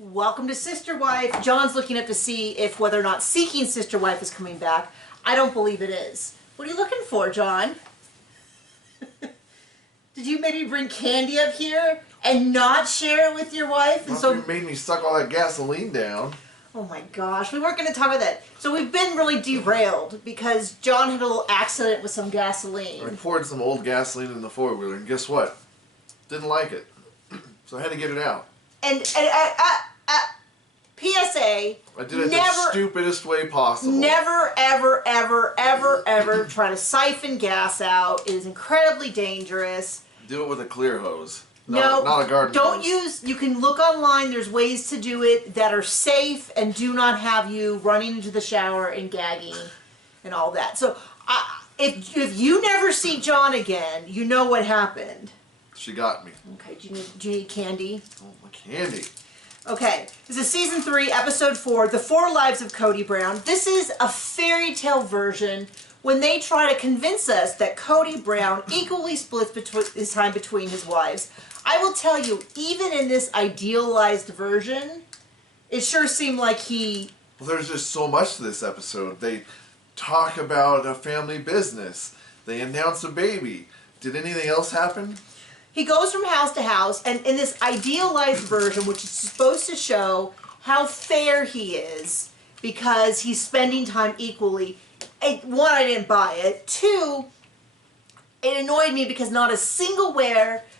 Welcome to Sister Wife. John's looking up to see if whether or not Seeking Sister Wife is coming back. I don't believe it is. What are you looking for, John? Did you maybe bring candy up here and not share it with your wife? And so you made me suck all that gasoline down. Oh my gosh, we weren't going to talk about that. So we've been really derailed because John had a little accident with some gasoline. I poured some old gasoline in the four-wheeler, and guess what? Didn't like it. So I had to get it out. And PSA, I did it the stupidest way possible. Never, ever, ever, ever, ever try to siphon gas out. It is incredibly dangerous. Do it with a clear hose. No, not a garden don't hose. use, you can look online, there's ways to do it that are safe and do not have you running into the shower and gagging and all that. So if you never see John again, you know what happened. She got me. Okay, do you need candy? Oh, my candy. Okay, this is Season 3, Episode 4, The 4 Lives of Kody Brown. This is a fairy tale version when they try to convince us that Kody Brown equally splits his time between his wives. I will tell you, even in this idealized version, it sure seemed like he... Well, there's just so much to this episode. They talk about a family business. They announce a baby. Did anything else happen? He goes from house to house, and in this idealized version, which is supposed to show how fair he is, because he's spending time equally. One, I didn't buy it. Two, it annoyed me because not a single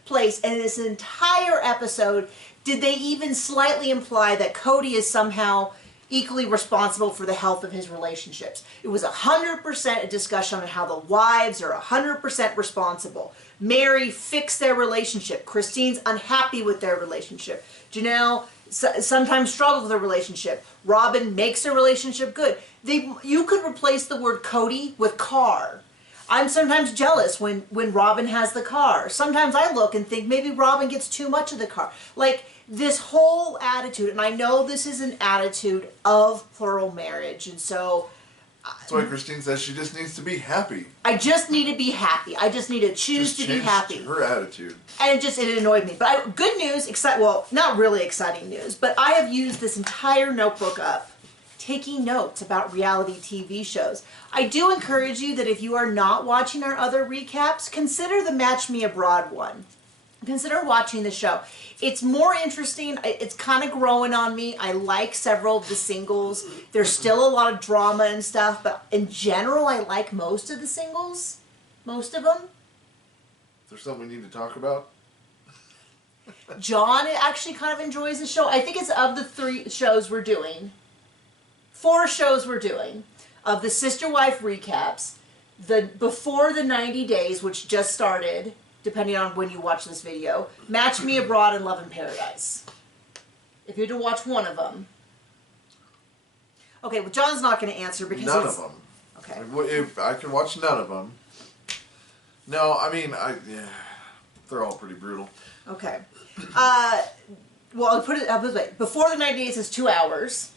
place in this entire episode did they even slightly imply that Kody is somehow equally responsible for the health of his relationships. It was 100% a discussion on how the wives are 100% responsible. Mary fixed their relationship. Christine's unhappy with their relationship. Janelle sometimes struggles with their relationship. Robin makes their relationship good. You could replace the word Kody with car. I'm sometimes jealous when Robin has the car. Sometimes I look and think maybe Robin gets too much of the car. Like, this whole attitude, and I know this is an attitude of plural marriage, and so... That's why Christine says she just needs to be happy. I just need to be happy. I just need to choose to be happy. Her attitude. And it annoyed me. But good news, well, not really exciting news, but I have used this entire notebook up taking notes about reality TV shows. I do encourage you that if you are not watching our other recaps, consider the Match Me Abroad one. Consider watching the show. It's more interesting. It's kind of growing on me. I like several of the singles. There's still a lot of drama and stuff, but in general, I like most of the singles. Most of them. Is there something we need to talk about? John actually kind of enjoys the show. I think it's of the 3 shows we're doing. 4 shows we're doing. Of the Sister Wife recaps. Before the 90 days, which just started... depending on when you watch this video, Match Me Abroad and Love in Paradise. If you had to watch one of them. Okay, well, John's not going to answer because none of them. Okay. If I can watch none of them. No, I mean, yeah, they're all pretty brutal. Okay. Well, I'll put it this way. Before the 90 days is 2 hours.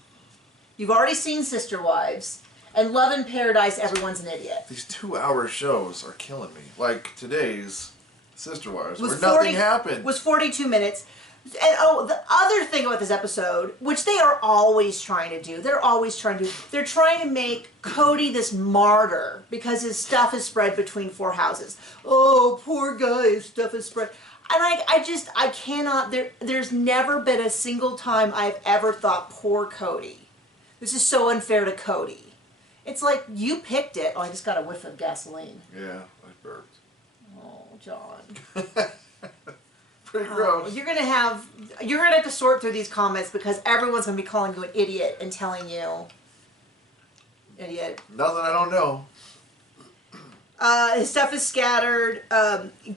You've already seen Sister Wives. And Love in Paradise, everyone's an idiot. These 2-hour shows are killing me. Like today's Sister Wives, where nothing happened. Was 42 minutes. And the other thing about this episode, which they are always trying to do, they're trying to make Kody this martyr because his stuff is spread between 4 houses. Oh, poor guy, his stuff is spread. And I cannot, there's never been a single time I've ever thought, poor Kody. This is so unfair to Kody. It's like, you picked it. Oh, I just got a whiff of gasoline. Yeah, I burped. Oh, John. Pretty gross. You're gonna have to sort through these comments because everyone's gonna be calling you an idiot and telling you, idiot. Nothing I don't know. His stuff is scattered.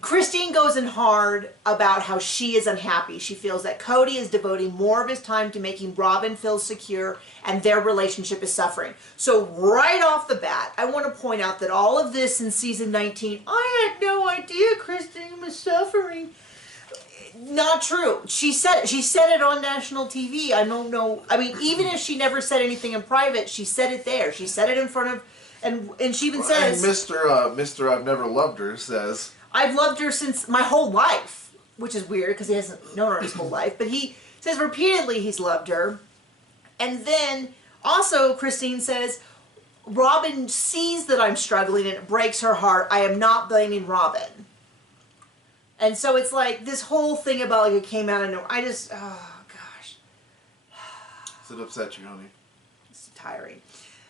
Christine goes in hard about how she is unhappy. She feels that Kody is devoting more of his time to making Robin feel secure and their relationship is suffering. So right off the bat, I want to point out that all of this in season 19, I had no idea Christine was suffering. Not true. She said it on national TV. I don't know. I mean, even if she never said anything in private, she said it there. She said it in front of... And she even says... And Mr. I've Never Loved Her says... I've loved her since my whole life, which is weird because he hasn't known her his whole life. But he says repeatedly he's loved her. And then also Christine says, Robin sees that I'm struggling and it breaks her heart. I am not blaming Robin. And so it's like this whole thing about like it came out of nowhere. I just, oh gosh. Does it upset you, honey? It's tiring.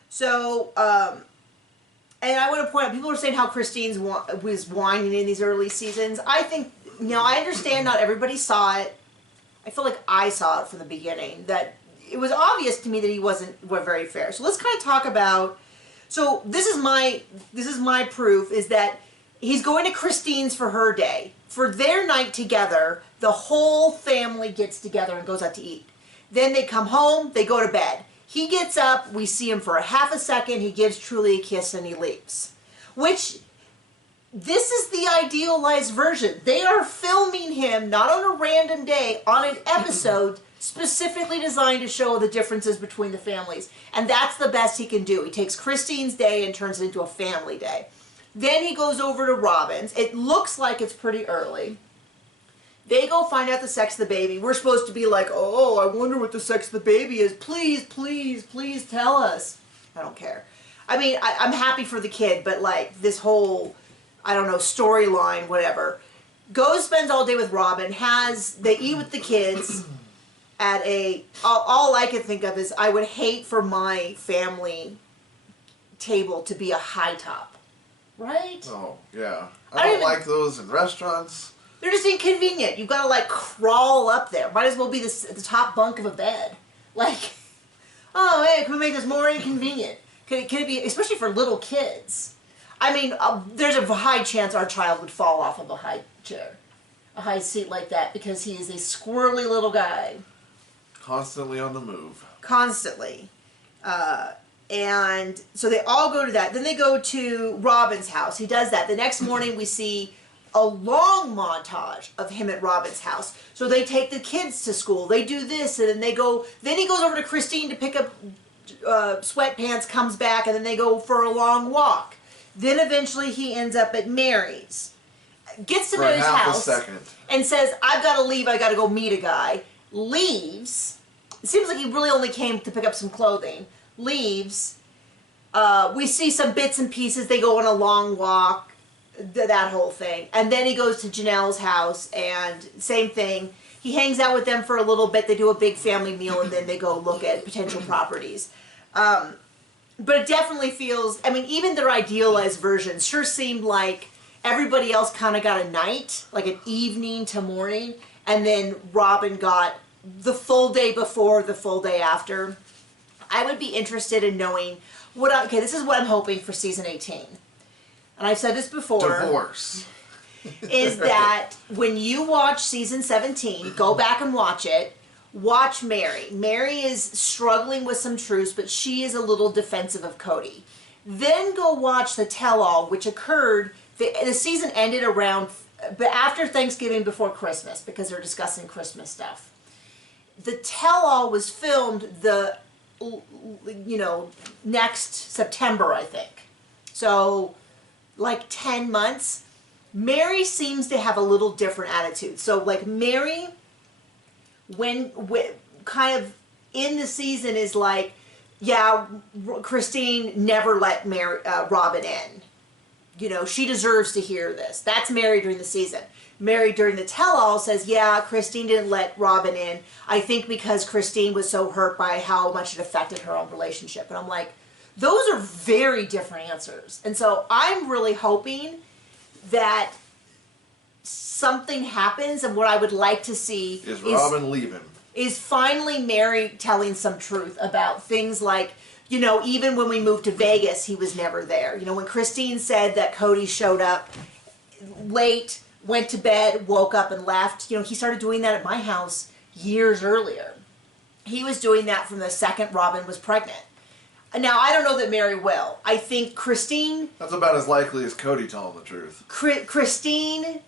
So, and I want to point out, people are saying how Christine was whining in these early seasons. I think, I understand not everybody saw it. I feel like I saw it from the beginning, that it was obvious to me that he wasn't very fair. So let's kind of talk about, so this is my proof, is that he's going to Christine's for her day. For their night together, the whole family gets together and goes out to eat. Then they come home, they go to bed. He gets up, we see him for a half a second, he gives Truly a kiss and he leaves. Which, this is the idealized version. They are filming him, not on a random day, on an episode specifically designed to show the differences between the families. And that's the best he can do. He takes Christine's day and turns it into a family day. Then he goes over to Robin's. It looks like it's pretty early. They go find out the sex of the baby. We're supposed to be like, oh, I wonder what the sex of the baby is. Please, please, please tell us. I don't care. I mean, I'm happy for the kid, but like this whole, I don't know, storyline, whatever. Goes, spends all day with Robin, they eat with the kids at all I can think of is I would hate for my family table to be a high top. Right? Oh, yeah. I don't like those in restaurants. They're just inconvenient. You've got to like crawl up there. Might as well be the top bunk of a bed. Like, oh, hey, can we make this more inconvenient? Can it be, especially for little kids? I mean, there's a high chance our child would fall off of a high chair, a high seat like that, because he is a squirrely little guy. Constantly on the move. Constantly. And so they all go to that. Then they go to Robin's house. He does that. The next morning we see a long montage of him at Robin's house. So they take the kids to school. They do this, and then they go. Then he goes over to Christine to pick up sweatpants, comes back, and then they go for a long walk. Then eventually he ends up at Mary's. Gets to Mary's house and says, I've got to leave. I got to go meet a guy. Leaves. It seems like he really only came to pick up some clothing. Leaves. We see some bits and pieces. They go on a long walk, that whole thing. And then he goes to Janelle's house, and same thing. He hangs out with them for a little bit. They do a big family meal, and then they go look at potential properties. But it definitely feels, I mean, even their idealized versions sure seemed like everybody else kind of got a night, like an evening to morning, and then Robin got the full day before, the full day after. I would be interested in knowing okay, this is what I'm hoping for season 18. And I've said this before. Divorce. Is that when you watch season 17, go back and watch it, watch Mary. Mary is struggling with some truths, but she is a little defensive of Kody. Then go watch the tell-all, which occurred, the season ended around, after Thanksgiving, before Christmas, because they're discussing Christmas stuff. The tell-all was filmed next September, I think. So, like 10 months. Mary seems to have a little different attitude. So, like, Mary, when kind of in the season is like, yeah, Christine never let Robin in. You know, she deserves to hear this. That's Mary during the season. Mary during the tell-all says, yeah, Christine didn't let Robin in. I think because Christine was so hurt by how much it affected her own relationship. And I'm like, those are very different answers. And so I'm really hoping that something happens, and what I would like to see is Robin leaving. Is finally Mary telling some truth about things like, you know, even when we moved to Vegas, he was never there. You know, when Christine said that Kody showed up late, went to bed, woke up and left, you know, he started doing that at my house years earlier. He was doing that from the second Robin was pregnant. Now, I don't know that Mary will. I think Christine... That's about as likely as Kody telling the truth. Christine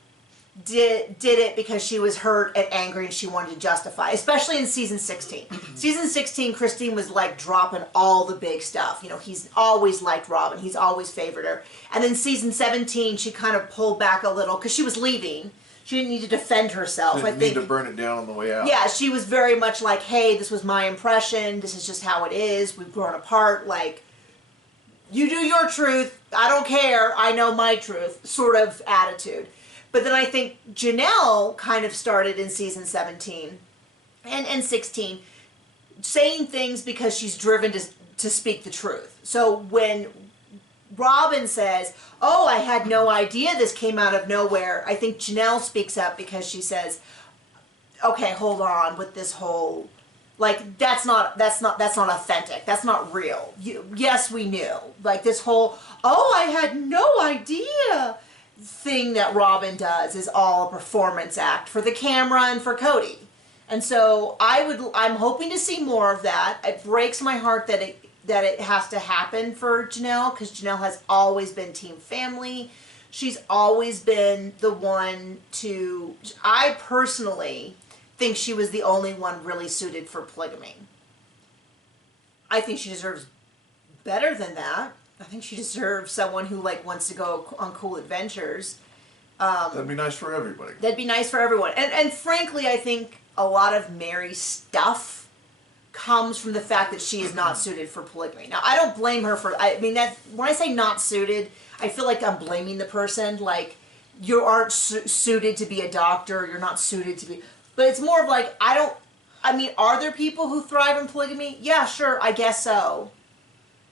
did it because she was hurt and angry and she wanted to justify, especially in season 16. Season 16, Christine was like dropping all the big stuff. You know, he's always liked Robin. He's always favored her. And then season 17, she kind of pulled back a little because she was leaving. She didn't need to defend herself. Didn't need to burn it down on the way out. Yeah, she was very much like, hey, this was my impression. This is just how it is. We've grown apart. Like, you do your truth. I don't care. I know my truth. Sort of attitude. But then I think Janelle kind of started in season 17 and 16 saying things because she's driven to speak the truth. So when Robin says, oh, I had no idea this came out of nowhere, I think Janelle speaks up because she says, okay, hold on with this whole, like, that's not authentic. That's not real. Yes, we knew. Like, this whole, oh, I had no idea thing that Robin does is all a performance act for the camera and for Kody. And so I'm hoping to see more of that. It breaks my heart that it has to happen for Janelle, because Janelle has always been team family. She's always been the one I personally think she was the only one really suited for polygamy. I think she deserves better than that. I think she deserves someone who like wants to go on cool adventures. That'd be nice for everybody. That'd be nice for everyone. And frankly, I think a lot of Mary's stuff comes from the fact that she is not suited for polygamy. Now, I don't blame her I mean, that when I say not suited, I feel like I'm blaming the person. Like, you aren't suited to be a doctor, you're not suited to be... But it's more of like, I mean, are there people who thrive in polygamy? Yeah, sure, I guess so.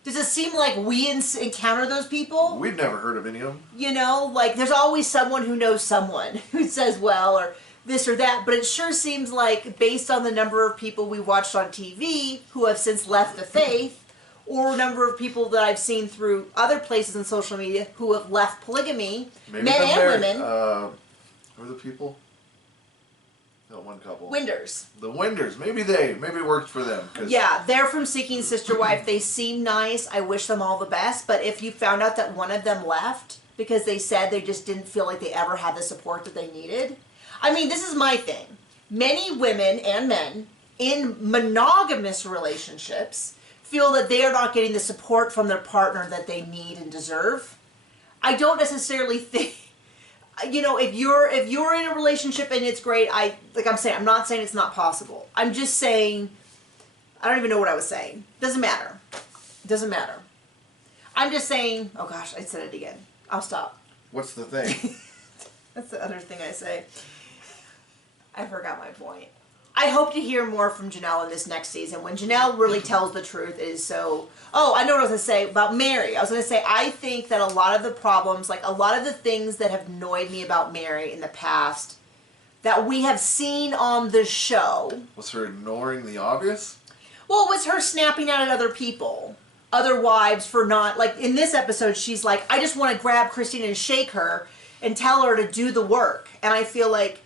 Does it seem like we encounter those people? We've never heard of any of them. You know, like, there's always someone who knows someone who says, well, or this or that. But it sure seems like, based on the number of people we watched on TV who have since left the faith, or number of people that I've seen through other places in social media who have left polygamy, Maybe men and women. Who are the people? That one couple. Winders. The Winders. Maybe it worked for them. Yeah, they're from Seeking Sister Wife. They seem nice. I wish them all the best. But if you found out that one of them left because they said they just didn't feel like they ever had the support that they needed. I mean, this is my thing. Many women and men in monogamous relationships feel that they are not getting the support from their partner that they need and deserve. I don't necessarily think, you know, if you're in a relationship and it's great, I'm not saying it's not possible. I'm just saying, I don't even know what I was saying. Doesn't matter. Doesn't matter. I'm just saying, oh gosh, I said it again. I'll stop. What's the thing? That's the other thing I say. I forgot my point. I hope to hear more from Janelle in this next season. When Janelle really tells the truth, it is so... Oh, I know what I was going to say about Mary. I was going to say, I think that a lot of the problems, like a lot of the things that have annoyed me about Mary in the past, that we have seen on the show... Was her ignoring the obvious? Well, it was her snapping out at other people. Other wives for not... Like, in this episode, she's like, I just want to grab Christine and shake her and tell her to do the work. And I feel like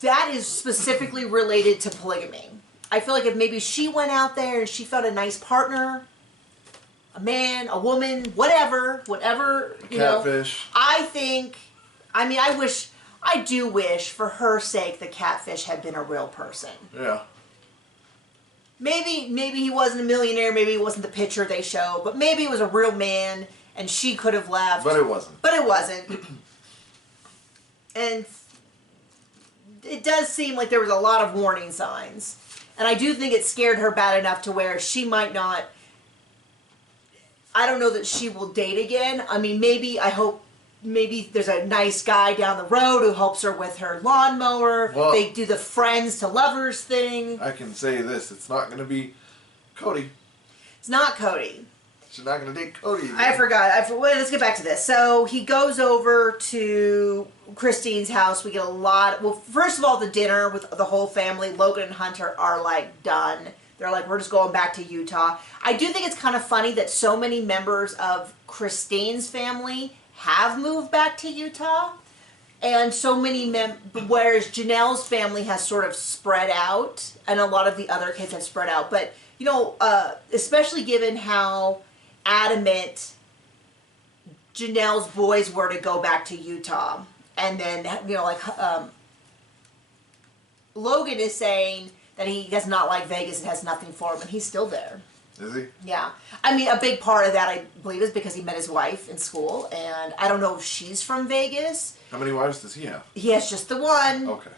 that is specifically related to polygamy. I feel like if maybe she went out there and she found a nice partner, a man, a woman, whatever, you know. Catfish. I do wish for her sake the catfish had been a real person. Yeah. Maybe he wasn't a millionaire, maybe he wasn't the picture they show, but maybe it was a real man and she could have left. But it wasn't. And it does seem like there was a lot of warning signs. And I do think it scared her bad enough to where she might not... I don't know that she will date again. I mean, maybe there's a nice guy down the road who helps her with her lawnmower. Well, they do the friends to lovers thing. I can say this. It's not going to be Kody. It's not Kody. She's not going to date Kody again. I forgot. Let's get back to this. So he goes over to Christine's house. We get a lot. Well, first of all, the dinner with the whole family. Logan and Hunter are like done. They're like, we're just going back to Utah. I do think it's kind of funny that so many members of Christine's family have moved back to Utah. And so many whereas Janelle's family has sort of spread out. And a lot of the other kids have spread out. But, you know, especially given how adamant Janelle's boys were to go back to Utah. And then, you know, like, Logan is saying that he does not like Vegas and has nothing for him, and he's still there. Is he? Yeah. I mean, a big part of that, I believe, is because he met his wife in school, and I don't know if she's from Vegas. How many wives does he have? He has just the one. Okay.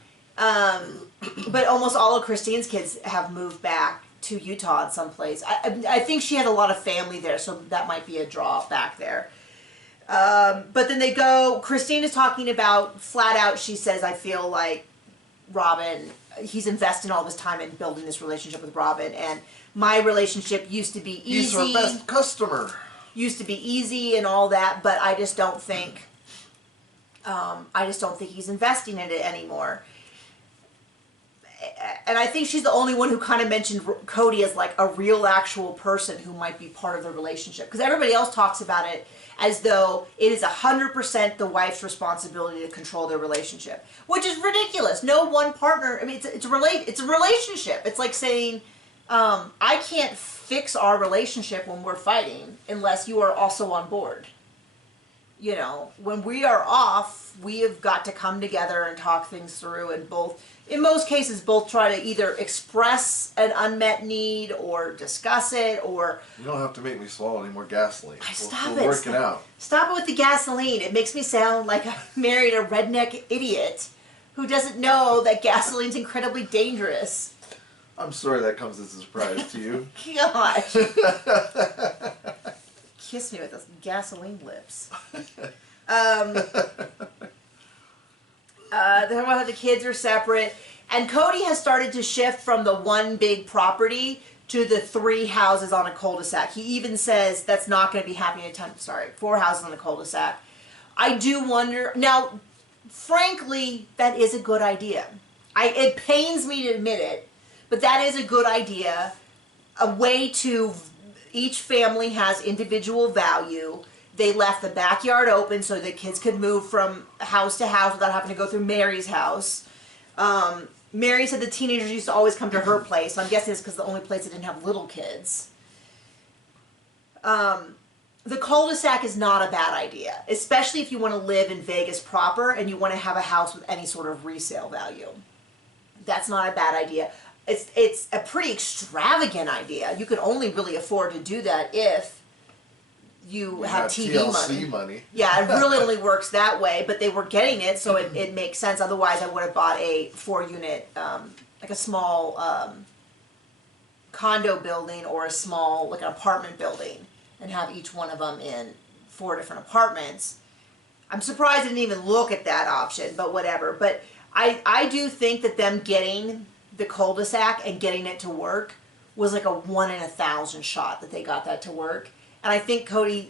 But almost all of Christine's kids have moved back to Utah in some place. I think she had a lot of family there, so that might be a draw back there. But then they go, Christine is talking about, flat out, she says, I feel like Robin, he's investing all of his time in building this relationship with Robin, and my relationship used to be easy. He's her best customer. Used to be easy and all that, but I just don't think, he's investing in it anymore. And I think she's the only one who kind of mentioned Kody as like a real actual person who might be part of the relationship. Because everybody else talks about it as though it is 100% the wife's responsibility to control their relationship. Which is ridiculous. No one partner, I mean, it's a relationship. It's like saying, I can't fix our relationship when we're fighting unless you are also on board. You know, when we are off, we have got to come together and talk things through, and both, in most cases, both try to either express an unmet need or discuss it, or... You don't have to make me swallow any more gasoline. We'll work it out. Stop it with the gasoline. It makes me sound like I married a redneck idiot who doesn't know that gasoline's incredibly dangerous. I'm sorry that comes as a surprise to you. Gosh. Kiss me with those gasoline lips. The kids are separate, and Kody has started to shift from the one big property to the 3 houses on a cul-de-sac. He even says that's not going to be happening anytime. 4 houses on a cul-de-sac. I do wonder now. Frankly, that is a good idea. It pains me to admit it, but that is a good idea. A way to. Each family has individual value. They left the backyard open so the kids could move from house to house without having to go through Mary's house. Mary said the teenagers used to always come to her place. So I'm guessing it's because the only place that didn't have little kids. The cul-de-sac is not a bad idea, especially if you want to live in Vegas proper and you want to have a house with any sort of resale value. That's not a bad idea. It's a pretty extravagant idea. You can only really afford to do that if you have TV TLC money. Yeah, it really only works that way, but they were getting it, so it makes sense. Otherwise, I would have bought a 4-unit, like a small condo building or a small, like an apartment building, and have each one of them in 4 different apartments. I'm surprised I didn't even look at that option, but whatever. But I do think that them getting the cul-de-sac and getting it to work was like a 1 in 1,000 shot that they got that to work. And I think Kody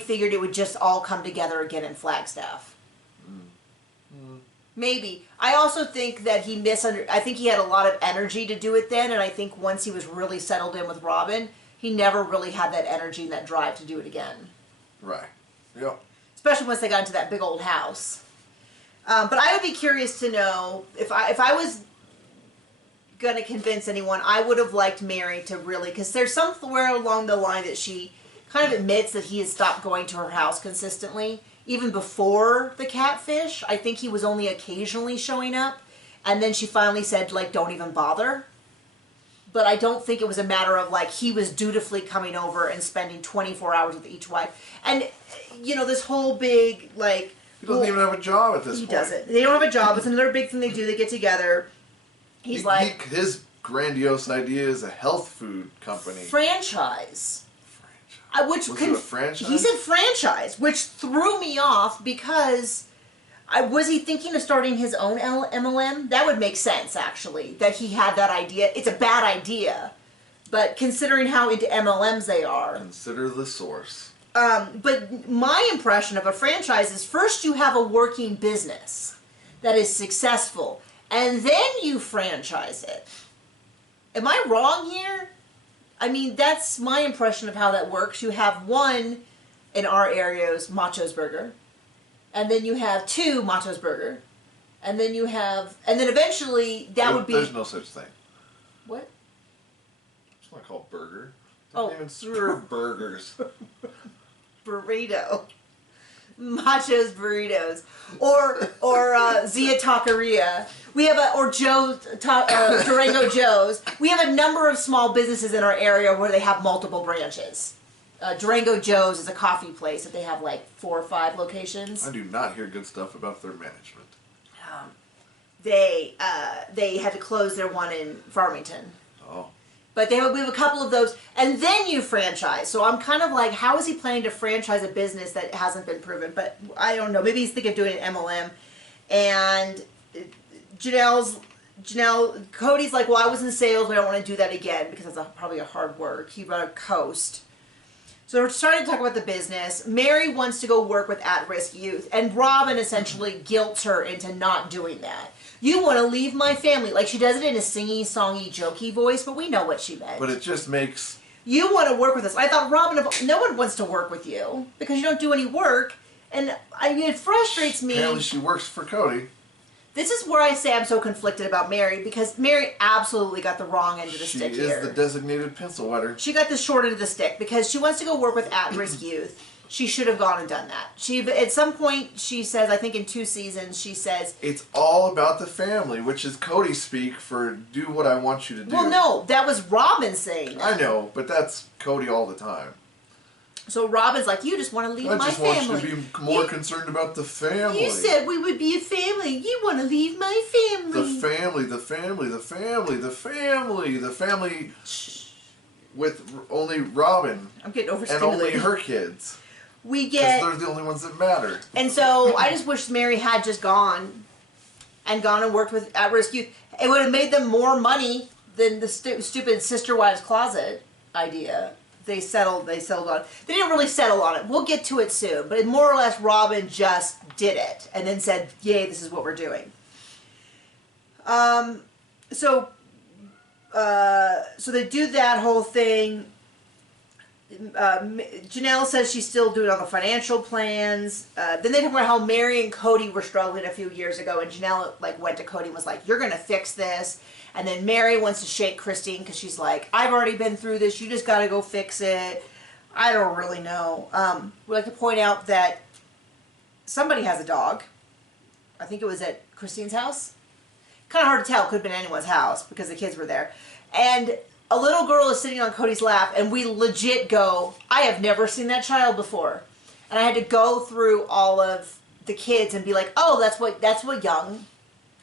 figured it would just all come together again in Flagstaff. Maybe. I also think that I think he had a lot of energy to do it then, and I think once he was really settled in with Robin, he never really had that energy and that drive to do it again. Right. Yep. Especially once they got into that big old house. But I would be curious to know, if I was going to convince anyone, I would have liked Mary to really, because there's somewhere along the line that she kind of admits that he has stopped going to her house consistently. Even before the catfish, I think he was only occasionally showing up. And then she finally said, like, don't even bother. But I don't think it was a matter of, like, he was dutifully coming over and spending 24 hours with each wife. And, you know, this whole big, like... He doesn't even have a job at this point. He doesn't. They don't have a job. It's another big thing they do. They get together. His grandiose idea is a health food company. Franchise. Was it a franchise? He said franchise, which threw me off because was he thinking of starting his own MLM? That would make sense, actually, that he had that idea. It's a bad idea, but considering how into MLMs they are. Consider the source. But my impression of a franchise is first you have a working business that is successful, and then you franchise it. Am I wrong here? I mean, that's my impression of how that works. You have one, in our areas, Macho's Burger. And then you have 2 Macho's Burger. And then eventually would be... There's no such thing. What? It's not called burger. Oh. They don't even serve burgers. Burrito. Macho's Burritos, or Zia Taqueria. We have Durango Joe's. We have a number of small businesses in our area where they have multiple branches. Durango Joe's is a coffee place that they have like 4 or 5 locations. I do not hear good stuff about their management. They had to close their one in Farmington. Oh. But we have a couple of those, and then you franchise. So I'm kind of like, how is he planning to franchise a business that hasn't been proven? But I don't know. Maybe he's thinking of doing an MLM. And Kody's like, well, I was in sales, but I don't want to do that again because it's probably a hard work. He'd rather coast. So we're starting to talk about the business. Mary wants to go work with at-risk youth, and Robin essentially guilts her into not doing that. You want to leave my family. Like, she does it in a singy, songy, jokey voice, but we know what she meant. But it just makes... You want to work with us. I thought, Robin, no one wants to work with you because you don't do any work. And it frustrates me. Apparently she works for Kody. This is where I say I'm so conflicted about Mary, because Mary absolutely got the wrong end of the stick here. She is the designated pencil wetter. She got the short end of the stick because she wants to go work with at-risk youth. She should have gone and done that. At some point, she says, I think in 2 seasons, she says... It's all about the family, which is Kody speak for do what I want you to do. Well, no, that was Robin saying that. I know, but that's Kody all the time. So Robin's like, you just want to leave my family. I just want you to be more concerned about the family. You said we would be a family. You want to leave my family. The family, the family, the family, the family, the family with only Robin. I'm getting overstimulated. And only her kids. Because they're the only ones that matter. And so I just wish Mary had just gone and worked with at-risk youth. It would have made them more money than the stupid Sister Wives Closet idea. They settled on it. They didn't really settle on it. We'll get to it soon. But more or less, Robin just did it and then said, yay, this is what we're doing. So they do that whole thing. Janelle says she's still doing all the financial plans. Then they talk about how Mary and Kody were struggling a few years ago, and Janelle went to Kody and was like, you're going to fix this. And then Mary wants to shake Christine because she's like, I've already been through this. You just got to go fix it. I don't really know. We'd like to point out that somebody has a dog. I think it was at Christine's house. Kind of hard to tell. Could have been anyone's house because the kids were there. And a little girl is sitting on Kody's lap, and we legit go, I have never seen that child before. And I had to go through all of the kids and be like, oh, that's what young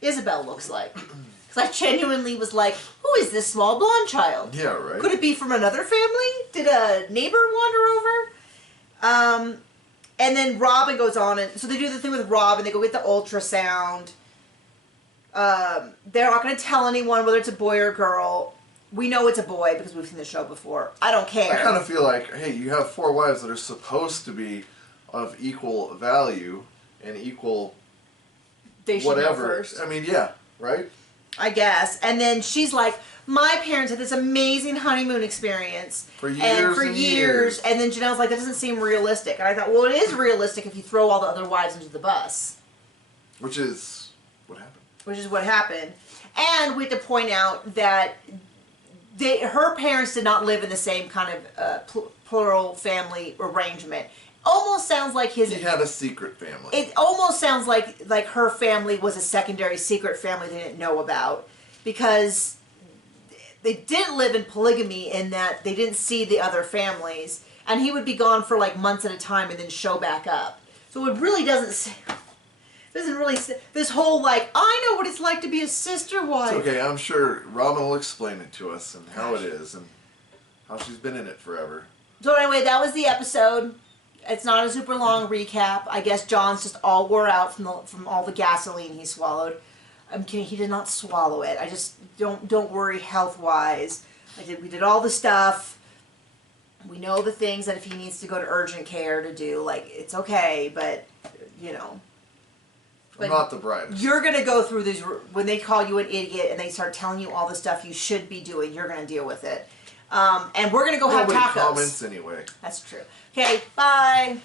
Isabel looks like. Because I genuinely was like, who is this small blonde child? Yeah, right. Could it be from another family? Did a neighbor wander over? And then Robin goes on, and so they do the thing with Robin. They go get the ultrasound. They're not going to tell anyone whether it's a boy or a girl. We know it's a boy because we've seen the show before. I don't care. I kind of feel like, hey, you have 4 wives that are supposed to be of equal value and equal they should whatever. Know first. I mean, yeah, right? I guess. And then she's like, my parents had this amazing honeymoon experience. For years and years. And then Janelle's like, that doesn't seem realistic. And I thought, well, it is realistic if you throw all the other wives into the bus. Which is what happened. Which is what happened. And we have to point out that her parents did not live in the same kind of plural family arrangement. Almost sounds like he had a secret family. It almost sounds like her family was a secondary secret family they didn't know about, because they didn't live in polygamy in that they didn't see the other families, and he would be gone for like months at a time and then show back up. So it really doesn't really this whole like, I know what it's like to be a sister wife. It's okay, I'm sure Robin will explain it to us and how it is and how she's been in it forever. So anyway, that was the episode. It's not a super long recap. I guess John's just all wore out from all the gasoline he swallowed. I'm kidding. He did not swallow it. I just don't worry health wise. We did all the stuff. We know the things that if he needs to go to urgent care to do, like, it's okay, but you know. But not the brightest. You're gonna go through these when they call you an idiot and they start telling you all the stuff you should be doing. You're gonna deal with it. And we're gonna go have tacos. Nobody comments anyway. That's true. Okay, bye.